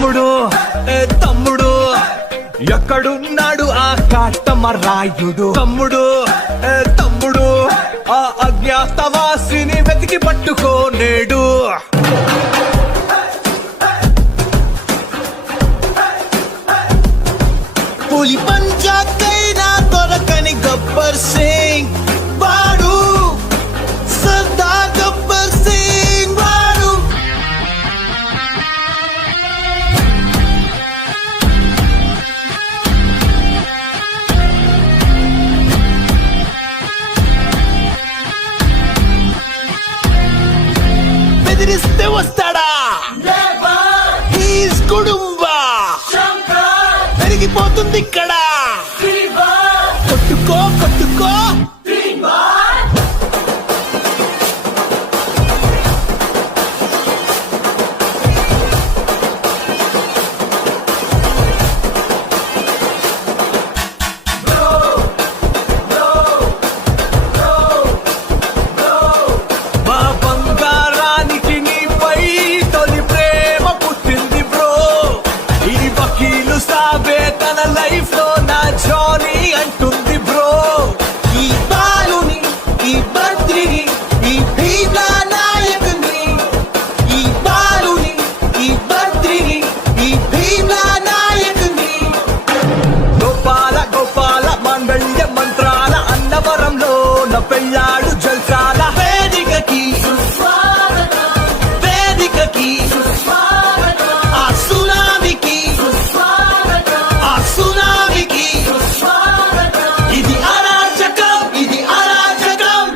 తమ్ముడు తమ్ముడు ఎక్కడున్నాడు ఆ కాటమరాయుడు? తమ్ముడు తమ్ముడు ఆ అజ్ఞాతవాసిని వెతికి పట్టుకోనేడు. పులి పంజాకైనా దొరకని గబ్బర్ సింగ్ వాడు, సర్దార్ గబ్బర్ సింగ్ వాడు. బెదిరిస్తే వస్తాడా? హీస్ కుడుంబా పెరిగిపోతుంది ఇక్కడ. కొట్టుకో కొట్టుకో మా బంగారానికి నీపై తొలి ప్రేమ పుట్టింది బ్రో. ఈ వకీలు సాబే తన లైఫ్ లో నా జానీ అంటుంది బ్రో. ఈ బాలుని ఈ బద్రిని ఈ భీమా నాయకుని, ఈ బాలుని ఈ బద్రిని ఈ భీమా నాయకుని. గోపాల గోపాల మాంగళ్య మంత్రాల అన్నవరంలో నా పెళ్ళాడు జల్సాల. వేదికకి వేదికకి ఆ సునామికి ఆ సునామికి. ఇది అరాచకం ఇది అరాచకం.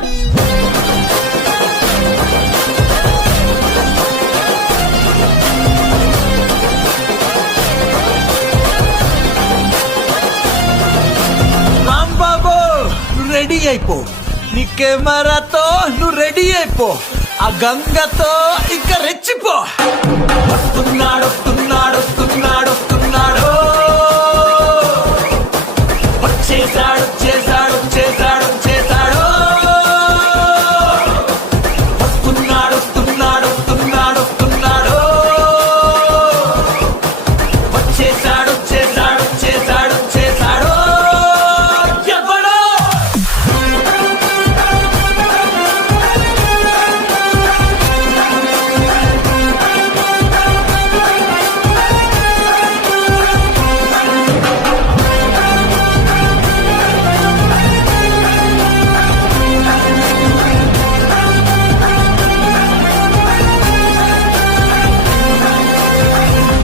రాంబాబు నువ్వు రెడీ అయిపో, నీ కెమెరాతో నువ్వు రెడీ అయిపో, ఆ గంగతో ఇంకా రెచ్చిపో.